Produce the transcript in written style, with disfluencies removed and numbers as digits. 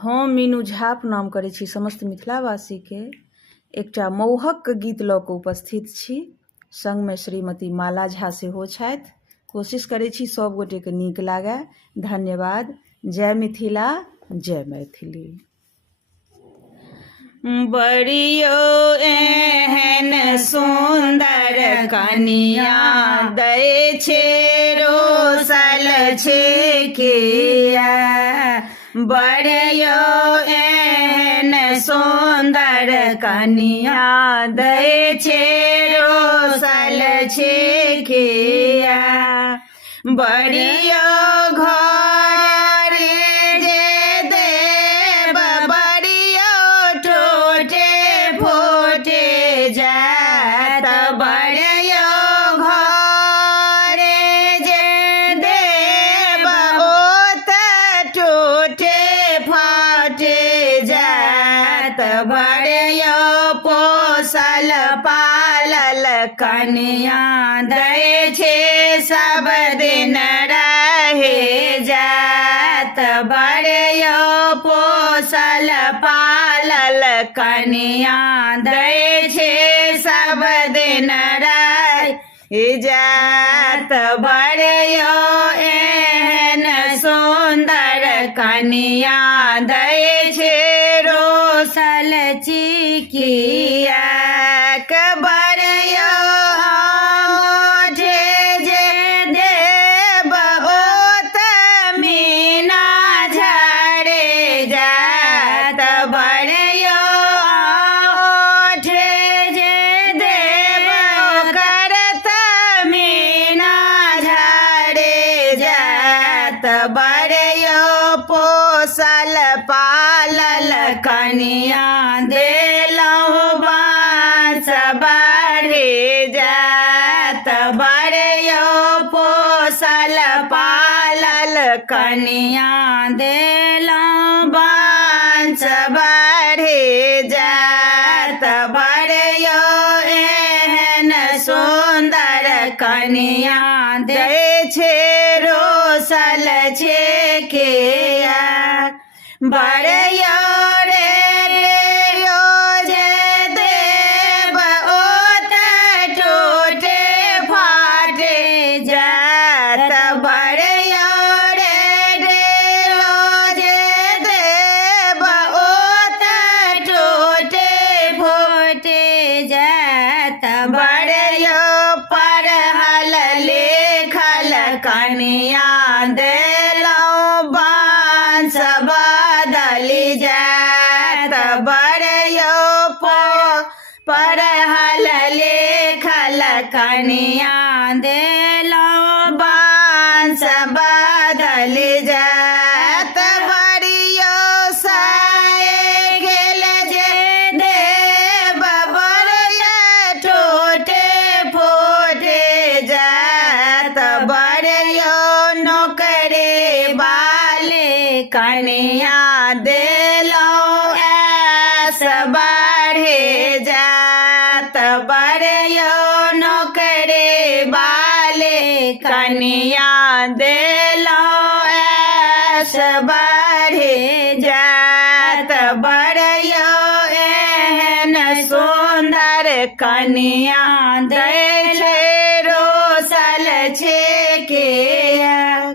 हम मीनू झा प्रणाम करै छी समस्त मिथिलावासीके। एकटा मौहक गीत लऽ कऽ उपस्थित छी, संगमे श्रीमती माला झा सेहो छथि। कोशिश करै छी सब गोटेके नीक लागै। धन्यवाद। जय मिथिला, जय मैथिली। बड़ियो एहन सुन्दर कनिया दै छे रोसल छे किया। बड़ियो एहन सुन्दर कनिया दै छे रोसल छे किया। बड़ियो घर जे देब बड़ियो टूटे फूटे जात। बड़ियो घर जे देब ओत टूटे फाटे जात। बड़ियो पोसल पालल कनिया दै छे सब दिन रहे जात। बड़ियो पोसल पालल कनिया दै छे सब दिन रहे जात। बड़ियो एहन सुन्दर कनिया दै छे रोसल चिकिया। बड़ियो आँठे जे देब ओत मीना झरे जात। बड़ियो आँठे जे देब करत मीना झरे जात। बड़ियो पोसल पालल कनिया देलहुँ बाँस बढ़े जात। बड़ियो पोसल पालल कनिया देलहुँ बाँस बढ़े जात। बड़ियो एहन सुन्दर कनिया दै छे रोसल छे किया। बड़ियो रेडियो जे देब ओत टूटे फाटे जात। बड़ियो रेडियो जे देब ओत टूटे फूटे जात। बड़ियो पढ़ल लिखल कनिया देलहुँ बाँस बदली जात। बड़ियो पढ़ल लिखल कनिया देलहुँ बाँस बदली जात। बड़ियो साइकिल जे देब बड़ियो टूटे फूटे जात। बड़ियो नौकरी वाले कनिया देलहुँ ऐस बढ़े जात। बड़ियो नौकरी वाले कनिया देलहुँ ऐस बढ़े जात। बड़ियो एहन सुन्दर कनिया दै छे